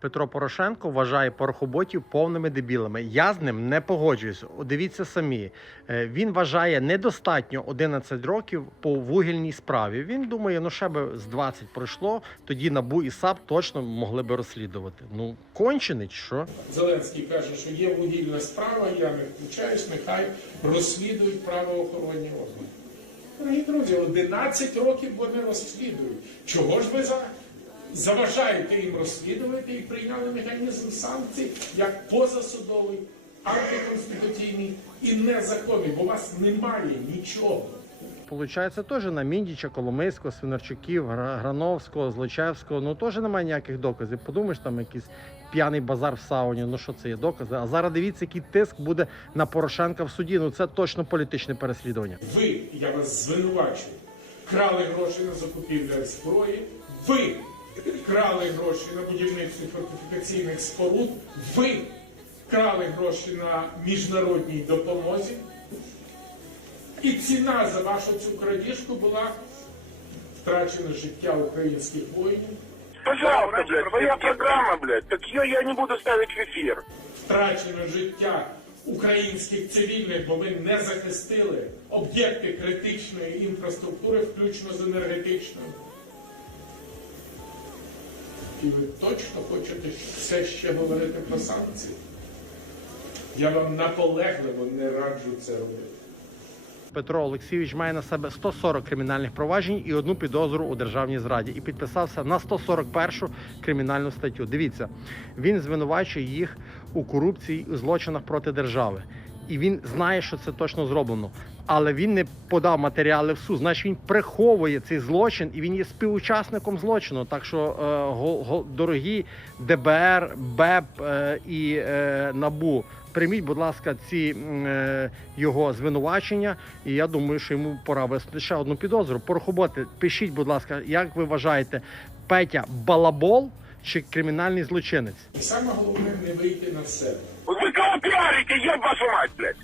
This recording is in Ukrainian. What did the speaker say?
Петро Порошенко вважає порохоботів повними дебілами. Я з ним не погоджуюсь. Дивіться самі. Е, Він вважає недостатньо 11 років по вугільній справі. Він думає, ну ще би з 20 пройшло, тоді НАБУ і САП точно могли би розслідувати. Ну, кончений що? Зеленський каже, що є вугільна справа, я не включаюсь, нехай розслідують правоохоронні органи. Дорогі друзі, 11 років вони розслідують. Чого ж ви за... заважаєте їм розслідувати і прийняли механізм санкцій як позасудовий, антиконституційний і незаконний, бо у вас немає нічого. Получається, теж на Міндіча, Коломийського, Свинарчуків, Грановського, Злочевського, ну теж немає ніяких доказів. Подумаєш, там якийсь п'яний базар в сауні, ну що це є докази. А зараз дивіться, який тиск буде на Порошенка в суді. Ну це точно політичне переслідування. Ви, я вас звинувачую, крали гроші на закупівлю зброї. Ви крали гроші на будівництво фортифікаційних споруд. Ви крали гроші на міжнародній допомозі. І ціна за вашу цю крадіжку була втрачене життя українських воїнів, Пожалуйста, блядь, твоя программа, блядь, так ее я не буду ставить в эфир. втрачене життя українських цивільних, бо ви не захистили об'єкти критичної інфраструктури, включно з енергетичною. І ви точно хочете все ще говорити про санкції? Я вам наполегливо не раджу це робити. Петро Олексійович має на себе 140 кримінальних проваджень і одну підозру у державній зраді і підписався на 141 кримінальну статтю. Дивіться, він звинувачує їх у корупції і злочинах проти держави. І він знає, що це точно зроблено. Але він не подав матеріали в суд. Значить, він приховує цей злочин і він є співучасником злочину. Так що, е, дорогі ДБР, БЕП е, і е, НАБУ, прийміть, будь ласка, ці е, його звинувачення. І я думаю, що йому пора вести ще одну підозру. Порохоботи, пишіть, будь ласка, як ви вважаєте, Петя балабол чи кримінальний злочинець? І саме головне не вийти на себе. Ви кого піарите, еб вашу мать, блядь?